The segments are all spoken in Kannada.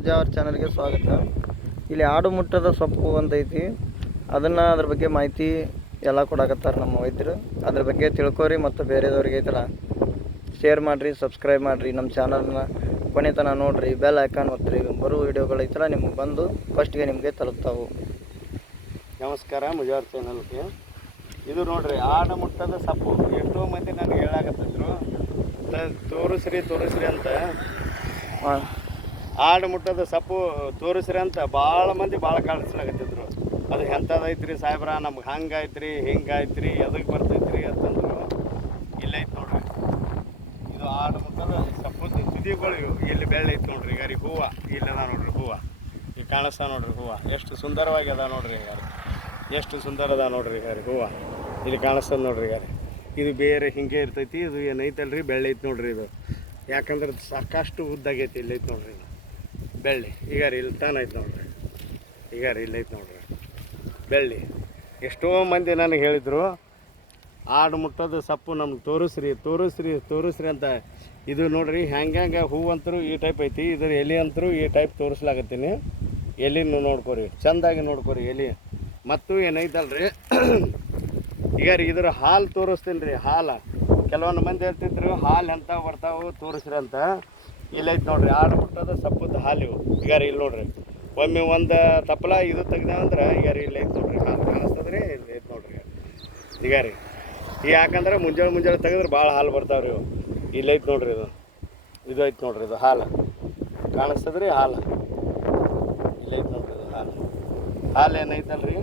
ಮುಜಾವರ್ ಚಾನಲ್ಗೆ ಸ್ವಾಗತ. ಇಲ್ಲಿ ಆಡು ಮುಟ್ಟದ ಸೊಪ್ಪು ಅಂತ ಐತಿ, ಅದನ್ನು ಅದ್ರ ಬಗ್ಗೆ ಮಾಹಿತಿ ಎಲ್ಲ ಕೊಡಾಕತ್ತಾರೆ ನಮ್ಮ ವೈದ್ಯರು. ಅದ್ರ ಬಗ್ಗೆ ತಿಳ್ಕೊರಿ ಮತ್ತು ಬೇರೆದವ್ರಿಗೆ ಐತಲ್ಲ ಶೇರ್ ಮಾಡಿರಿ, ಸಬ್ಸ್ಕ್ರೈಬ್ ಮಾಡಿರಿ, ನಮ್ಮ ಚಾನಲ್ನ ಕೊನೆ ತನಕ ನೋಡಿರಿ, ಬೆಲ್ ಐಕಾನ್ ಒತ್ತಿರಿ. ಬರೋ ವಿಡಿಯೋಗಳು ಐತಲ್ಲ ನಿಮ್ಗೆ ಬಂದು ಫಸ್ಟ್ಗೆ ನಿಮಗೆ ತಲುಪ್ತಾವು. ನಮಸ್ಕಾರ ಮುಜಾವರ್ ಚಾನಲ್ಗೆ. ಇದು ನೋಡ್ರಿ ಆಡು ಮುಟ್ಟದ ಸೊಪ್ಪು. ಎಷ್ಟೋ ಮಂದಿ ನನಗೆ ಹೇಳಾಕತ್ತಿದ್ರು ತೋರಿಸ್ರಿ ಅಂತ. ಆಡು ಮುಟ್ಟದ ಸೊಪ್ಪು ತೋರಿಸ್ರಿ ಅಂತ ಭಾಳ ಮಂದಿ ಭಾಳ ಕಾಣಿಸ್ಲಾಕತ್ತಿದ್ರು. ಅದು ಎಂಥದೈತ್ರಿ ಸಾಹೇಬ್ರ, ನಮ್ಗೆ ಹಂಗಾಯ್ತ್ರಿ ಹಿಂಗಾಯ್ತ್ರಿ ಎದಕ್ಕೆ ಬರ್ತೈತ್ರಿ ಅಂತಂದ್ರು. ಇಲ್ಲೈತೆ ನೋಡ್ರಿ, ಇದು ಆಡು ಮುಟ್ಟದ ಸೊಪ್ಪು ತುದಿಗಳು ಇಲ್ಲಿ ಬೆಳ್ಳಿ ಐತೆ ನೋಡ್ರಿ. ಈಗ ರೀ ಹೂವು ಇಲ್ಲದ ನೋಡ್ರಿ, ಹೂವು ಈಗ ಕಾಣಿಸ್ತಾ ನೋಡ್ರಿ. ಹೂವು ಎಷ್ಟು ಸುಂದರವಾಗಿ ಅದ ನೋಡ್ರಿ. ಈಗ ಎಷ್ಟು ಸುಂದರ ಅದ ನೋಡ್ರಿ. ಈಗ ರೀ ಹೂವು ಇಲ್ಲಿ ಕಾಣಿಸ್ತದೆ ನೋಡ್ರಿ. ಈಗ ಇದು ಬೇರೆ ಹಿಂಗೆ ಇರ್ತೈತಿ. ಇದು ಏನೈತಲ್ರಿ ಬೆಳ್ಳಿ ಐತೆ ನೋಡ್ರಿ. ಇದು ಯಾಕಂದ್ರೆ ಸಾಕಷ್ಟು ಉದ್ದಾಗೈತಿ. ಇಲ್ಲೈತೆ ನೋಡ್ರಿ ಬೆಳ್ಳಿ. ಈಗ ರೀ ಇಲ್ಲಿ ತಾನೈತೆ ನೋಡ್ರಿ. ಈಗ ರೀ ಇಲ್ಲೈತೆ ನೋಡ್ರಿ ಬೆಳ್ಳಿ. ಎಷ್ಟೋ ಮಂದಿ ನನಗೆ ಹೇಳಿದರು ಆಡು ಮುಟ್ಟೋದು ಸೊಪ್ಪು ನಮ್ಗೆ ತೋರಿಸ್ರಿ ಅಂತ. ಇದು ನೋಡ್ರಿ ಹೆಂಗೆ ಹೂವಂತರೂ ಈ ಟೈಪ್ ಐತಿ, ಇದ್ರ ಎಲೆ ಅಂತರೂ ಈ ಟೈಪ್ ತೋರಿಸ್ಲಾಕತ್ತೀನಿ. ಎಲೆನೂ ನೋಡ್ಕೊರಿ, ಚೆಂದಾಗಿ ನೋಡ್ಕೊರಿ ಎಲೆ. ಮತ್ತು ಏನೈತಲ್ರಿ ಈಗ ರೀ ಇದ್ರ ಹಾಲು ತೋರಿಸ್ತೀನಿ ರೀ. ಹಾಲು ಕೆಲವೊಂದು ಮಂದಿ ಹೇಳ್ತಿದ್ರು ಹಾಲು ಎಂಥ ಬರ್ತಾವೆ ತೋರಿಸ್ರಿ ಅಂತ. ಇಲ್ಲೈತೆ ನೋಡ್ರಿ ಆಡು ಮುಟ್ಟೋದು ಸೊಪ್ಪದ ಹಾಲು ಇವು. ಈಗ ರೀ ಇಲ್ಲಿ ನೋಡ್ರಿ, ಒಮ್ಮೆ ಒಂದು ತಪ್ಪಲ ಇದು ತೆಗ್ದೇವಂದ್ರೆ ಈಗ ರೀ ಇಲ್ಲೈತೆ ನೋಡ್ರಿ. ಹಾಲು ಕಾಣಿಸ್ತದ್ರಿ, ಇಲ್ಲೈತೆ ನೋಡ್ರಿ. ಈಗ ರೀ ಯಾಕಂದ್ರೆ ಮುಂಜಾನೆ ತೆಗೆದ್ರೆ ಭಾಳ ಹಾಲು ಬರ್ತಾವೆ ರೀ ಇವು. ಇಲ್ಲೈತೆ ನೋಡ್ರಿ, ಇದು ಐತೆ ನೋಡ್ರಿ. ಇದು ಹಾಲು ಕಾಣಿಸ್ತದ್ರಿ, ಹಾಲು ಇಲ್ಲೈತೆ ನೋಡ್ರಿ. ಇದು ಹಾಲು ಏನೈತಲ್ರಿ,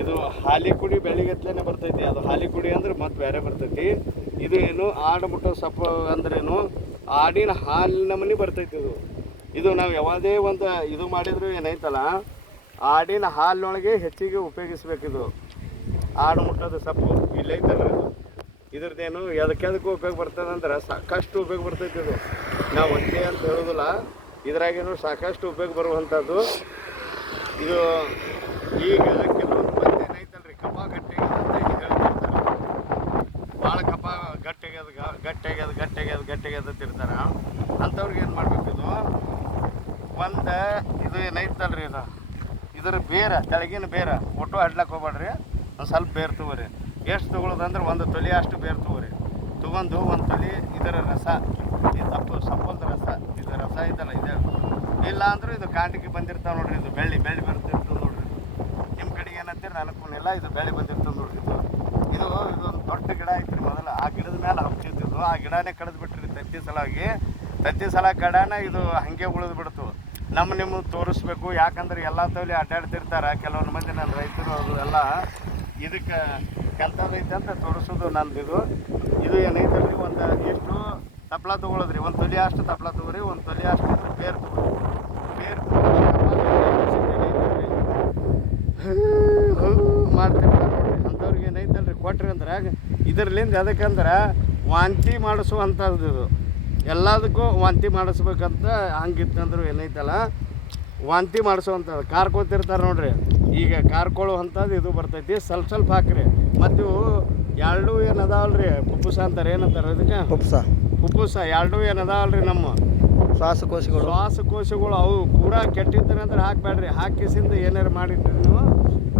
ಇದು ಹಾಲಿ ಕುಡಿ ಬೆಳಿಗ್ಗೆತ್ಲೇ ಬರ್ತೈತಿ. ಅದು ಹಾಲಿ ಕುಡಿ ಅಂದ್ರೆ ಮತ್ತೆ ಬೇರೆ ಬರ್ತೈತಿ. ಇದು ಏನು ಆಡು ಮುಟ್ಟೋ ಸೊಪ್ಪು ಅಂದ್ರೇನು ಆಡಿನ ಹಾಲಿನ ಮನೆ ಬರ್ತೈತಿ. ಇದು ನಾವು ಯಾವುದೇ ಒಂದು ಇದು ಮಾಡಿದ್ರು ಏನೈತಲ್ಲ ಆಡಿನ ಹಾಲಿನೊಳಗೆ ಹೆಚ್ಚಿಗೆ ಉಪಯೋಗಿಸ್ಬೇಕಿದು ಆಡು ಮುಟ್ಟೋದು ಸೊಪ್ಪು. ಇಲ್ಲೈತಲ್ಲ ಇದ್ರದ್ದೇನು ಎದಕ್ಕೂ ಉಪಯೋಗ ಬರ್ತದೆ ಅಂದ್ರೆ ಸಾಕಷ್ಟು ಉಪಯೋಗ ಬರ್ತೈತಿ. ಇದು ನಾವು ಒಂದೇ ಅಂತ ಹೇಳೋದಿಲ್ಲ, ಇದ್ರಾಗೇನು ಸಾಕಷ್ಟು ಉಪಯೋಗ ಬರುವಂಥದ್ದು. ಇದು ಈಗ ಕೆಲವೊಂದು ಮಂದಿ ಏನೈತಲ್ರಿ ಕಪ ಗಟ್ಟಿ ಹೇಳ್ತಿರ್ತಾರೆ, ಭಾಳ ಕಪ ಗಟ್ಟಿಗೆ ತಿರ್ತಾರೆ. ಅಂಥವ್ರಿಗೆ ಏನು ಮಾಡ್ಬೇಕಿದು ಒಂದು ಇದು ಏನೈತಲ್ರಿ ಇದ್ರ ಬೇರೆ ತೆಳಗಿನ ಬೇರೆ ಒಟ್ಟು ಅಡ್ಲಕ್ಕೆ ಹೋಗ್ಬೇಡ್ರಿ. ಒಂದು ಸ್ವಲ್ಪ ಬೇರು ತೊಗೋರಿ. ಎಷ್ಟು ತೊಗೊಳೋದಂದ್ರೆ ಒಂದು ತೊಲೆ ಅಷ್ಟು ಬೇರು ತೊಗೊಂಡು ಒಂದು ತೊಲೆ ಇದರ ರಸ, ಈ ಸಪ್ಪದ ರಸ, ಇದು ರಸ ಐತಲ್ಲ ಇದೆ. ಇಲ್ಲ ಅಂದ್ರೆ ಇದು ಕಾಂಟಿಗೆ ಬಂದಿರ್ತಾವೆ ನೋಡ್ರಿ. ಇದು ಬೆಳ್ಳಿ ಬರ್ತಿರ್ತದೆ ನೋಡ್ರಿ. ನಿಮ್ಮ ಕಡೆಗೆ ಏನಂತೀರಿ ನನಗೂನಿಲ್ಲ, ಇದು ಬೆಳ್ಳಿ ಬಂದಿರ್ತದೆ ನೋಡ್ರಿ. ಇದೊಂದು ದೊಡ್ಡ ಗಿಡ ಐತ್ರಿ. ಮೊದಲು ಆ ಗಿಡದ ಮೇಲೆ ಹಬ್ತಿದ್ದು, ಆ ಗಿಡನೇ ಕಡ್ದು ಬಿಟ್ರಿ ತತ್ತಿ ಸಲ ಕಡಾನ ಇದು ಹಾಗೆ ಉಳಿದು ಬಿಡ್ತು. ನಿಮಗೆ ತೋರಿಸ್ಬೇಕು. ಯಾಕಂದ್ರೆ ಎಲ್ಲ ತೋಲಿ ಅಡ್ಡಾಡ್ತಿರ್ತಾರೆ ಕೆಲವೊಂದು ಮಂದಿ. ನನ್ನ ರೈತರು ಅದು ಎಲ್ಲ ಇದಕ್ಕೆ ಕೆಂತದೈತೆ ಅಂತ ತೋರಿಸೋದು ನಂದು. ಇದು ಏನೈತಲ್ರಿ ಒಂದು ಎಷ್ಟು ತಪ್ಪಲ ತೊಗೊಳೋದ್ರಿ. ಒಂದು ತೊಲೆ ಅಷ್ಟು ತಪ್ಪಲ ತೊಗೊರಿ, ಒಂದು ತೊಲೆ ಅಷ್ಟು ಬೇರು ತೊಗೊರಿ. ಮಾಡ್ತಿರ್ತಾರೆ ನೋಡ್ರಿ. ಅಂಥವ್ರಿಗೆ ಏನೈತಲ್ರಿ ಕೊಟ್ರಿ ಅಂದ್ರೆ ಇದ್ರಲಿಂದ ಅದಕ್ಕಂದ್ರೆ ವಾಂತಿ ಮಾಡಿಸುವಂಥದ್ದು. ಇದು ಎಲ್ಲದಕ್ಕೂ ವಾಂತಿ ಮಾಡಿಸ್ಬೇಕಂತ ಹಂಗಿತ್ತಂದ್ರು ಏನೈತಲ್ಲ ವಾಂತಿ ಮಾಡಿಸುವಂಥದ್ದು. ಕಾರ್ಕೋತಿರ್ತಾರೆ ನೋಡ್ರಿ. ಈಗ ಕಾರ್ಕೊಳ್ಳುವಂಥದ್ದು ಇದು ಬರ್ತೈತಿ. ಸ್ವಲ್ಪ ಹಾಕ್ರಿ. ಮತ್ತು ಎರಡು ಏನು ಅದಾವಲ್ರಿ ಪುಪ್ಪುಸ ಅಂತಾರೆ, ಏನಂತಾರೆ ಅದಕ್ಕೆ ಪುಪ್ಪುಸ. ಎರಡು ಏನು ಅದಾವಲ್ರಿ ನಮ್ಮ ಶ್ವಾಸಕೋಶಗಳು ಅವು ಪೂರಾ ಕೆಟ್ಟಿರ್ತಾರೆ ಅಂದ್ರೆ ಹಾಕಬೇಡ್ರಿ. ಹಾಕಿಸಿಂದ ಏನಾರು ಮಾಡಿಟ್ರಿ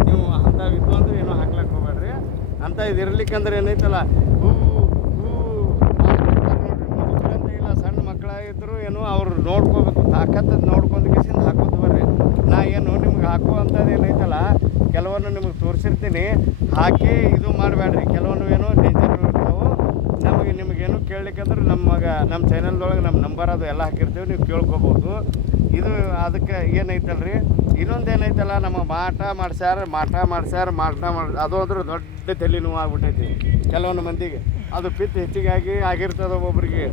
ನೀವು ಅಂಥವು ಇದ್ದು ಅಂದ್ರೆ ಏನೋ ಹಾಕ್ಲಕ್ಕೆ ಹೋಗ್ಬೇಡ್ರಿ. ಅಂತ ಇದು ಇರ್ಲಿಕ್ಕಂದ್ರೆ ಏನೈತಲ್ಲ ನೋಡ್ರಿ. ಇಲ್ಲ ಸಣ್ಣ ಮಕ್ಕಳಾಗಿದ್ರು ಏನೋ ಅವ್ರು ನೋಡ್ಕೋಬೇಕು, ತಾಕತ್ತದ ನೋಡ್ಕೊಂಡು ಕಿಸಿಂದ ಹಾಕೋದು ಬರ್ರಿ. ನಾ ಏನು ನಿಮ್ಗೆ ಹಾಕುವಂಥದ್ದು ಏನೈತಲ್ಲ ಕೆಲವೊಂದು ನಿಮಗೆ ತೋರಿಸಿರ್ತೀನಿ. ಹಾಕಿ ಇದು ಮಾಡಬೇಡ್ರಿ. ಕೆಲವೊಂದು ಏನೋ ಡೇಂಜರ್ ಇರ್ತಾವೆ. ನಿಮಗೇನು ಕೇಳಲಿಕ್ಕಂದ್ರೆ ನಮ್ಮ ಚಾನಲ್ದೊಳಗೆ ನಮ್ಮ ನಂಬರ್ ಅದು ಎಲ್ಲ ಹಾಕಿರ್ತೀವಿ, ನೀವು ಕೇಳ್ಕೊಬೋದು. ಇದು ಅದಕ್ಕೆ ಏನೈತಲ್ರಿ ಇನ್ನೊಂದು ಏನೈತಲ್ಲ ನಮ್ಮ ಮಾಟ ಮಾಡ್ಸ್ಯಾರ ಅದು ಅಂದ್ರೆ ದೊಡ್ಡ ತಲೆ ನೋವು ಆಗ್ಬಿಟ್ಟೈತಿ ಕೆಲವೊಂದು ಮಂದಿಗೆ. ಅದು ಪಿತ್ತ ಹೆಚ್ಚಿಗೆ ಆಗಿರ್ತದೆ. ಒಬ್ಬೊಬ್ರಿಗೆ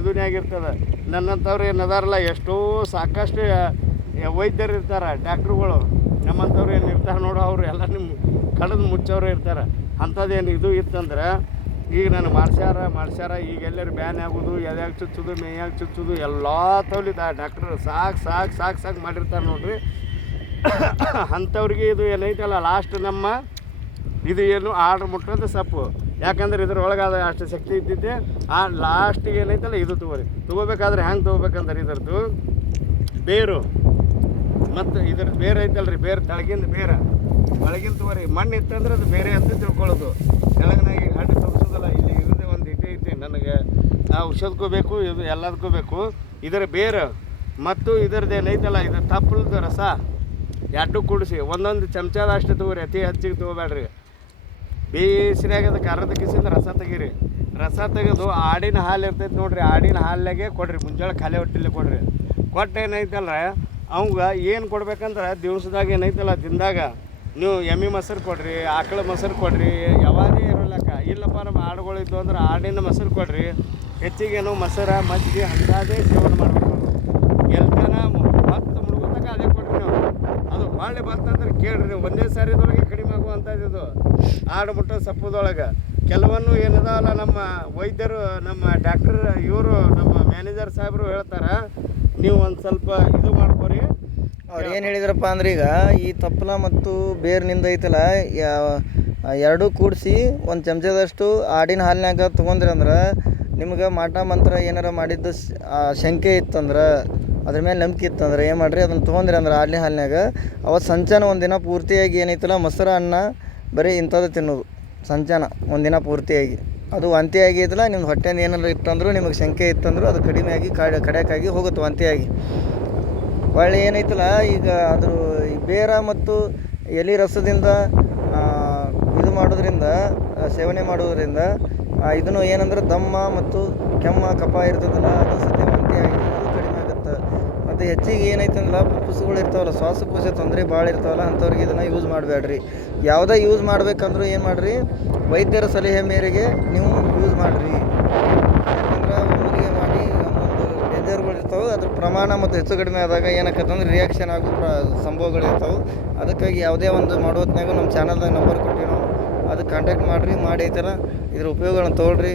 ಇದನ್ನೇ ಆಗಿರ್ತದೆ. ನನ್ನಂಥವ್ರು ಏನದಾರಲ್ಲ ಎಷ್ಟೋ ಸಾಕಷ್ಟು ವೈದ್ಯರು ಇರ್ತಾರೆ, ಡಾಕ್ಟ್ರುಗಳು. ನಮ್ಮಂಥವ್ರು ಏನು ಇರ್ತಾರೆ ನೋಡು, ಅವರು ಎಲ್ಲ ನಿಮ್ಮ ಕಡದು ಮುಚ್ಚೋರು ಇರ್ತಾರೆ. ಅಂಥದ್ದೇನು ಇದು ಇತ್ತಂದ್ರೆ ಈಗ ನಾನು ಮಾಡ್ಸ್ಯಾರ ಈಗ ಎಲ್ಲರೂ ಬ್ಯಾನ್ ಆಗೋದು, ಎದ್ಯಾಗ ಚುಚ್ಚೋದು, ಮೇಯಾಗ ಚುಚ್ಚೋದು ಎಲ್ಲ ತೋಲಿದ ಡಾಕ್ಟ್ರು ಸಾಕು ಮಾಡಿರ್ತಾರೆ ನೋಡ್ರಿ. ಅಂಥವ್ರಿಗೆ ಇದು ಏನೈತಲ್ಲ ಲಾಸ್ಟ್ ನಮ್ಮ ಇದು ಏನು ಆಡು ಮುಟ್ಟೋದು ಸೊಪ್ಪು. ಯಾಕಂದ್ರೆ ಇದ್ರೊಳಗೆ ಅದು ಅಷ್ಟು ಶಕ್ತಿ ಇದ್ದಿದ್ದೆ. ಆ ಲಾಸ್ಟಿಗೆ ಏನೈತಲ್ಲ ಇದು ತೊಗೋಬೇಕಾದ್ರೆ ಹೆಂಗೆ ತೊಗೋಬೇಕಂದ್ರೆ ಇದ್ರದ್ದು ಬೇರು ಮತ್ತು ಇದ್ರ ಬೇರೆ ಐತಲ್ರಿ, ಬೇರೆ ತೆಳಗಿಂದ ಬೇರೆ ಒಳಗಿನ ತಗೋರಿ ಮಣ್ಣು ಇತ್ತಂದ್ರೆ ಅದು ಬೇರೆ ಅಂತ ತಿಳ್ಕೊಳ್ಳೋದು. ತೆಳಗನಾಗಿ ಹಣ್ಣು ತೋರಿಸೋದಲ್ಲ. ಇಲ್ಲಿ ಇರೋದೇ ಒಂದು ಇಟ್ಟೆ ಐತಿ ನನಗೆ, ಆ ಔಷಧಕ್ಕೂ ಬೇಕು, ಇದು ಎಲ್ಲದಕ್ಕೂ ಬೇಕು. ಇದರ ಬೇರು ಮತ್ತು ಇದರದ್ದು ಏನೈತಲ್ಲ, ಇದು ತಪ್ಪಲದ ರಸ ಎರಡು ಕೂಡಿಸಿ ಒಂದೊಂದು ಚಮಚದ ಅಷ್ಟು ತೊಗೊರಿ, ಅತಿ ಹೆಚ್ಚಿಗೆ ತೊಗೋಬೇಡ್ರಿ. ಬೇಸಿನಾಗ ಅದಕ್ಕೆ ಅರ್ಧ ಕಿಸಿಂದ ರಸ ತೆಗೀರಿ. ರಸ ತೆಗೆದು ಆಡಿನ ಹಾಲು ಇರ್ತೈತೆ ನೋಡಿರಿ, ಆಡಿನ ಹಾಲಿನಾಗೆ ಕೊಡಿರಿ. ಮುಂಜಾನೆ ಖಾಲಿ ಹೊಟ್ಟೆಲೆ ಕೊಡಿರಿ. ಕೊಟ್ಟು ಏನೈತಲ್ಲ ಅವಂಗೆ ಏನು ಕೊಡ್ಬೇಕಂದ್ರೆ ದಿವ್ಸದಾಗ ಏನೈತಲ್ಲ ತಿಂದಾಗ ನೀವು ಎಮ್ಮೆ ಮೊಸರು ಕೊಡಿರಿ, ಆಕಳ ಮೊಸರು ಕೊಡಿರಿ, ಯಾವುದೇ ಇರೋಲ್ಲಕ್ಕ. ಇಲ್ಲಪ್ಪ ನಮ್ಮ ಆಡುಗಳಿದ್ದು ಅಂದ್ರೆ ಆಡಿನ ಮೊಸರು ಕೊಡಿರಿ. ಹೆಚ್ಚಿಗೇನು ಮೊಸರು ಮಜ್ಜಿಗೆ ಅಂಥದ್ದೇ ಸೇವನೆ ಮಾಡಬೇಕು. ಎಲ್ತನ ಹತ್ತು ಮುಳುಗುತ್ತಾಗ ಅದೇ ಕೊಡ್ರಿ ನೀವು. ಅದು ಹೊಳ್ಳಿ ಬಂತಂದ್ರೆ ಕೇಳ್ರಿ ನೀವು, ಒಂದೇ ಸಾರಿದೊಳಗೆ ಕಡಿಮೆ ಆಗುವಂಥದ್ದು ಆಡು ಮುಟ್ಟ ಸಪ್ಪದೊಳಗೆ. ಕೆಲವನ್ನು ಏನದಾವಲ್ಲ ನಮ್ಮ ವೈದ್ಯರು, ನಮ್ಮ ಡಾಕ್ಟರ್ ಇವರು, ನಮ್ಮ ಮ್ಯಾನೇಜರ್ ಸಾಹೇಬರು ಹೇಳ್ತಾರೆ, ನೀವು ಒಂದು ಸ್ವಲ್ಪ ಇದು ಮಾಡ್ಕೊರಿ. ಅವ್ರು ಏನು ಹೇಳಿದ್ರಪ್ಪ ಅಂದ್ರೆ, ಈಗ ಈ ತಪ್ಪಲ ಮತ್ತು ಬೇರಿನಿಂದ ಐತಲ್ಲ ಎರಡೂ ಕೂಡಿಸಿ ಒಂದು ಚಮಚದಷ್ಟು ಆಡಿನ ಹಾಲಿನಾಗ ತೊಗೊಂಡ್ರಿ ಅಂದ್ರೆ ನಿಮ್ಗೆ ಮಾಟ ಮಂತ್ರ ಏನಾರ ಮಾಡಿದ್ದು ಶಂಕೆ ಇತ್ತಂದ್ರೆ, ಅದ್ರ ಮೇಲೆ ನಂಬಿಕೆ ಇತ್ತಂದ್ರೆ ಏನು ಮಾಡಿರಿ, ಅದನ್ನು ತೊಗೊಂಡ್ರಿ ಅಂದ್ರೆ ಆಡಿನ ಹಾಲಿನಾಗ ಅವತ್ತು ಸಂಚಾನ ಒಂದಿನ ಪೂರ್ತಿಯಾಗಿ ಏನೈತಲ್ಲ ಮೊಸರು ಅನ್ನ ಬರೀ ಇಂಥದ್ದು ತಿನ್ನೋದು. ಸಂಚಾನ ಒಂದಿನ ಪೂರ್ತಿಯಾಗಿ ಅದು ವಾಂತಿಯಾಗಿ ಐತಲ್ಲ, ನಿಮ್ದು ಹೊಟ್ಟೆಯಿಂದ ಏನಾರು ಇತ್ತಂದ್ರೂ ನಿಮಗೆ ಶಂಕೆ ಇತ್ತಂದ್ರೂ ಅದು ಕಡಿಮೆಯಾಗಿ ಕಡೆಯಾಗಿ ಹೋಗುತ್ತೆ ವಾಂತಿಯಾಗಿ. ಹೊಳ್ಳಿ ಏನೈತಲ್ಲ ಈಗ ಅದ್ರ ಈ ಬೇರ ಮತ್ತು ಎಲೆ ರಸದಿಂದ ಇದು ಮಾಡೋದ್ರಿಂದ, ಸೇವನೆ ಮಾಡೋದ್ರಿಂದ ಇದನ್ನು ಏನಂದ್ರೆ ದಮ್ಮ ಮತ್ತು ಕೆಮ್ಮ ಕಫ ಇರ್ತದಲ್ಲ ಅದು ಸತ್ಯ ವಾಂತಿಯಾಗಿ ಅದು ಕಡಿಮೆ ಆಗುತ್ತೆ. ಮತ್ತು ಹೆಚ್ಚಿಗೆ ಏನೈತಂದ್ರೆ ಪುಪ್ಪುಸುಗಳು ಇರ್ತಾವಲ್ಲ, ಶ್ವಾಸಕೋಶ ತೊಂದರೆ ಭಾಳ ಇರ್ತಾವಲ್ಲ, ಅಂಥವ್ರಿಗೆ ಇದನ್ನು ಯೂಸ್ ಮಾಡಬೇಡ್ರಿ. ಯಾವುದೇ ಯೂಸ್ ಮಾಡ್ಬೇಕಂದ್ರೂ ಏನು ಮಾಡಿರಿ, ವೈದ್ಯರ ಸಲಹೆ ಮೇರೆಗೆ ನೀವು ಯೂಸ್ ಮಾಡಿರಿ. ಯಾಕಂದ್ರೆ ಒಮ್ಮೆಗೆ ಮಾಡಿ ಒಂದೊಂದು ಡೇಂಜರ್ಗಳು ಇರ್ತಾವೆ, ಅದ್ರ ಪ್ರಮಾಣ ಮತ್ತು ಹೆಚ್ಚು ಕಡಿಮೆ ಆದಾಗ ಏನಾಕತ್ತಂದ್ರೆ ರಿಯಾಕ್ಷನ್ ಆಗೋ ಸಂಭವಗಳು ಇರ್ತಾವೆ. ಅದಕ್ಕಾಗಿ ಯಾವುದೇ ಒಂದು ಮಾಡೋತ್ನಾಗ ನಮ್ಮ ಚಾನಲ್ದಾಗ ನಂಬರ್ ಕೊಟ್ಟಿವಿ ನಾವು, ಅದಕ್ಕೆ ಕಾಂಟ್ಯಾಕ್ಟ್ ಮಾಡಿರಿ. ಮಾಡಿ ಐತಲ್ಲ ಇದ್ರ ಉಪಯೋಗಗಳನ್ನ ತೊಗೊಳ್ರಿ.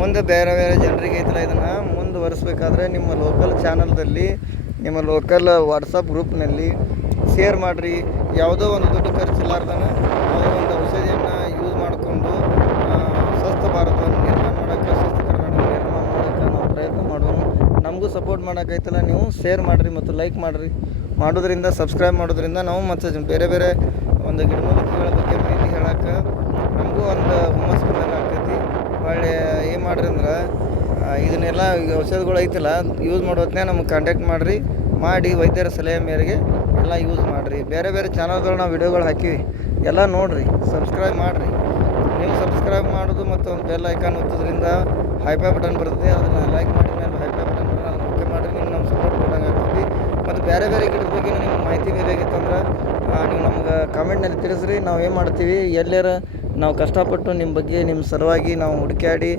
ಮುಂದೆ ಬೇರೆ ಬೇರೆ ಜನರಿಗೆ ಐತಲ್ಲ ಇದನ್ನು ಮುಂದುವರಿಸ್ಬೇಕಾದ್ರೆ ನಿಮ್ಮ ಲೋಕಲ್ ಚಾನಲ್ದಲ್ಲಿ, ನಿಮ್ಮ ಲೋಕಲ್ ವಾಟ್ಸಪ್ ಗ್ರೂಪ್ನಲ್ಲಿ ಶೇರ್ ಮಾಡಿರಿ. ಯಾವುದೋ ಒಂದು ದುಡ್ಡು ಖರ್ಚಿಲ್ಲಾರ್ದನ ಯಾವುದೋ ಒಂದು ಔಷಧಿಯನ್ನು ಯೂಸ್ ಮಾಡಿಕೊಂಡು ಸ್ವಸ್ಥ ಭಾರತವನ್ನು ನಿರ್ಮಾಣ ಮಾಡೋಕ್ಕೆ, ಸ್ವಸ್ಥ ಕರ್ನಾಟಕ ನಿರ್ಮಾಣ ಮಾಡೋಕ್ಕೆ ನಾವು ಪ್ರಯತ್ನ ಮಾಡೋಣ. ನಮಗೂ ಸಪೋರ್ಟ್ ಮಾಡೋಕ್ಕೈತಲ್ಲ ನೀವು ಶೇರ್ ಮಾಡಿರಿ ಮತ್ತು ಲೈಕ್ ಮಾಡಿರಿ. ಮಾಡೋದ್ರಿಂದ, ಸಬ್ಸ್ಕ್ರೈಬ್ ಮಾಡೋದ್ರಿಂದ ನಾವು ಮತ್ತು ಬೇರೆ ಬೇರೆ ಒಂದು ಗಿಡಮೂಲಿಕೆಗಳ ಬಗ್ಗೆ ಮಾಹಿತಿ ಹೇಳೋಕ್ಕೆ ನಮಗೂ ಒಂದು ಹುಮ್ಮಸ್ಸು ಬಂದಂಗೆ ಆಗ್ತೈತಿ. ಒಳ್ಳೆ ಏನು ಮಾಡಿರಿ ಅಂದ್ರೆ ಇದನ್ನೆಲ್ಲ ಔಷಧಿಗಳು ಐತಲ್ಲ ಯೂಸ್ ಮಾಡೋತ್ನೇ ನಮಗೆ ಕಾಂಟ್ಯಾಕ್ಟ್ ಮಾಡಿರಿ. ಮಾಡಿ ವೈದ್ಯರ ಸಲಹೆ ಮೇರೆಗೆ ಎಲ್ಲ ಯೂಸ್ ಮಾಡಿರಿ. ಬೇರೆ ಬೇರೆ ಚಾನಲ್ಗಳು ನಾವು ವಿಡಿಯೋಗಳು ಹಾಕಿವಿ, ಎಲ್ಲ ನೋಡಿರಿ, ಸಬ್ಸ್ಕ್ರೈಬ್ ಮಾಡಿರಿ. ನೀವು ಸಬ್ಸ್ಕ್ರೈಬ್ ಮಾಡೋದು ಮತ್ತು ಒಂದು ಬೆಲ್ ಐಕಾನ್ ಒತ್ತೋದ್ರಿಂದ ಹೈಪೈ ಬಟನ್ ಬರುತ್ತೆ, ಅದನ್ನು ಲೈಕ್ ಮಾಡಿ ಮೇಲೆ ಹೈಪೈ ಬಟನ್ ಬರುತ್ತೆ, ಅದನ್ನು ಓಕೆ ಮಾಡಿರಿ. ನೀವು ನಮ್ಮ ಸಪೋರ್ಟ್ ಕೊಡಂಗೆ ಆಗ್ತೈತಿ. ಮತ್ತು ಬೇರೆ ಬೇರೆ ಗಿಡದ ಬಗ್ಗೆ ನಿಮ್ಗೆ ಮಾಹಿತಿ ಬೇಕಾಗಿತ್ತಂದ್ರೆ ನೀವು ನಮ್ಗೆ ಕಾಮೆಂಟ್ನಲ್ಲಿ ತಿಳಿಸ್ರಿ. ನಾವು ಏನು ಮಾಡ್ತೀವಿ, ಎಲ್ಲರ ನಾವು ಕಷ್ಟಪಟ್ಟು ನಿಮ್ಮ ಬಗ್ಗೆ, ನಿಮ್ಮ ಸಲುವಾಗಿ ನಾವು ಹುಡುಕಾಡಿ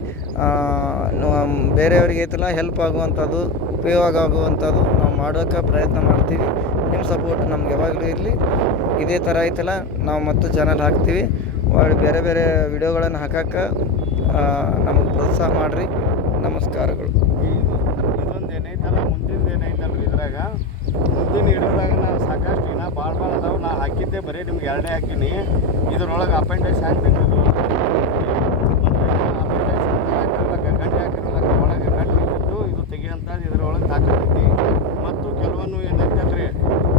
ಬೇರೆಯವ್ರಿಗೆ ಐತಲ್ಲ ಹೆಲ್ಪ್ ಆಗುವಂಥದ್ದು, ಉಪಯೋಗ ಆಗುವಂಥದ್ದು ನಾವು ಮಾಡೋಕ್ಕೆ ಪ್ರಯತ್ನ ಮಾಡ್ತೀವಿ. ನಿಮ್ಮ ಸಪೋರ್ಟ್ ನಮ್ಗೆ ಯಾವಾಗಲೂ ಇರಲಿ. ಇದೇ ಥರ ಐತಲ್ಲ ನಾವು ಮತ್ತು ಚಾನಲ್ ಹಾಕ್ತೀವಿ. ಒಳ್ಳೆ ಬೇರೆ ಬೇರೆ ವಿಡಿಯೋಗಳನ್ನು ಹಾಕೋಕ್ಕೆ ನಮಗೆ ಪ್ರೋತ್ಸಾಹ ಮಾಡಿರಿ. ನಮಸ್ಕಾರಗಳು. ಇದೊಂದು ಏನೈತಲ್ಲ, ಮುಂದಿನ ಏನೈತಲ್ಲ ಇದ್ರಾಗ, ಮುಂದಿನ ಹಿಡಿದಾಗ ನಾವು ಸಾಕಷ್ಟು ಇನ್ನ ಭಾಳ ಅದಾವೆ. ನಾ ಹಾಕಿದ್ದೆ ಬರೀ ನಿಮ್ಗೆ ಎರಡೇ ಹಾಕೀನಿ. ಇದ್ರೊಳಗೆ ಅಪೆಂಡಿಕ್ಸ್ ಹಾಕ್ತೀನಿ, ಗಂಟೆ ಹಾಕಿರೋದಕ್ಕೆ ಒಳಗೆ ಗಂಟೆ ಇದ್ದು ಇದು ತೆಗಿಯೋಂಥದ್ದು ಇದ್ರೊಳಗೆ ಹಾಕೈತಿ. ಮತ್ತು ಕೆಲವೊಂದು ಏನೈತಲ್ರಿ,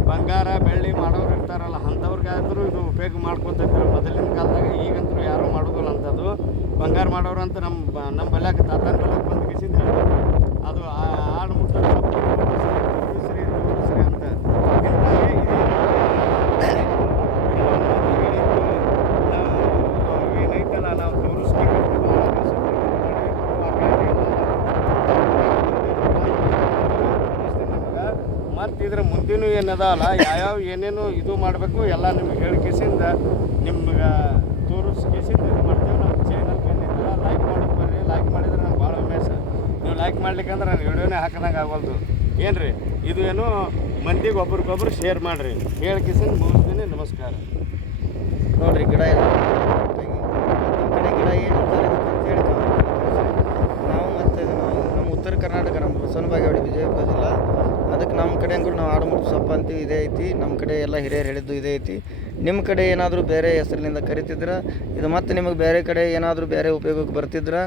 ಬಂಗಾರ ಬೆಳ್ಳಿ ಮಾಡೋರು ಇರ್ತಾರಲ್ಲ, ಅಂಥವ್ರಿಗಾದ್ರೂ ಇದು ಉಪಯೋಗ ಮಾಡ್ಕೊತಿದ್ರು ಮೊದಲಿನ ಕಾಲದಾಗ. ಈಗಂತೂ ಯಾರೂ ಮಾಡೋದಿಲ್ಲ ಅಂಥದ್ದು. ಬಂಗಾರ ಮಾಡೋರು ಅಂತ ನಮ್ಮ ಬಲ್ಯಾಕ ತಾತನ ಬಲ್ಯಾಕ ಬಂದು ಕಿಸಿಂದ ಹೇಳ್ತಾರೆ, ಅದು ಆಡು ಮುಟ್ಟ ತೋರಿಸ್ರಿ ಅಂತ. ಏನೈತಲ್ಲ ನಾವು ತೋರಿಸ್ಬೇಕು. ಮತ್ತು ಇದ್ರ ಮುಂದಿನ ಏನದಲ್ಲ ಯಾವ್ಯಾವ ಏನೇನು ಇದು ಮಾಡಬೇಕು ಎಲ್ಲ ನಿಮ್ಗೆ ಹೇಳಿಕೆಸಿಂದ ನಿಮ್ಗೆ ತೋರಿಸ್ಕೇಸಿಂದ ಇದು ಮಾಡ್ತೇವೆ. ನಮ್ಮ ಚಾನಲ್ಗೆ ಏನೈತಲ್ಲ ಲೈಕ್ ಮಾಡೋಕೆ ಬರ್ರಿ. ಲೈಕ್ ಮಾಡಿದ್ರೆ ನಂಗೆ ಭಾಳ ಉಮೇಶ. ನೀವು ಲೈಕ್ ಮಾಡ್ಲಿಕ್ಕೆ ಅಂದ್ರೆ ನಾನು ವಿಡಿಯೋನೇ ಹಾಕೋದಂಗೆ ಆಗೋಲ್ದು ಏನು ರೀ. ಇದು ಏನು ಮಂದಿಗೆ ಒಬ್ರಿಗೊಬ್ರು ಶೇರ್ ಮಾಡಿರಿ. ಹೇಳಿಕೆಸಿಂದ ಮುಗಿಸ್ತೀನಿ. ನಮಸ್ಕಾರ. ನೋಡಿರಿ ಗಿಡ ಎಲ್ಲ ಕಡೆ ಗಿಡ ಏನಂತಾರೆ ಅಂತೇಳಿ ನಾವು ಮತ್ತು ನಮ್ಮ ಉತ್ತರ ಕರ್ನಾಟಕ, ನಮ್ಮ ಬಸವನ ಬಾಗೇವಾಡಿ, ವಿಜಯಪುರ ಜಿಲ್ಲಾ, ಅದಕ್ಕೆ ನಮ್ಮ ಕಡೆ ಅಂದ್ರೂ ನಾವು ಆಡುಮುಟ್ಟು ಸೊಪ್ಪು ಅಂತೀವಿ, ಇದೇ ಐತಿ. ನಮ್ಮ ಕಡೆ ಎಲ್ಲ ಹಿರಿಯರು ಹೇಳಿದ್ದು ಇದೇ ಐತಿ. ನಿಮ್ಮ ಕಡೆ ಏನಾದರೂ ಬೇರೆ ಹೆಸರಿನಿಂದ ಕರಿತಿದ್ರೆ ಇದು, ಮತ್ತು ನಿಮಗೆ ಬೇರೆ ಕಡೆ ಏನಾದರೂ ಬೇರೆ ಉಪಯೋಗಕ್ಕೆ ಬರ್ತಿದ್ರೆ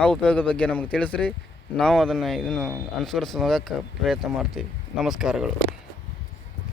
ಆ ಉಪಯೋಗದ ಬಗ್ಗೆ ನಮಗೆ ತಿಳಿಸ್ರಿ. ನಾವು ಅದನ್ನು ಇದನ್ನು ಅನುಸರಿಸಿ ಹೋಗೋಕ್ಕೆ ಪ್ರಯತ್ನ ಮಾಡ್ತೀವಿ. ನಮಸ್ಕಾರಗಳು.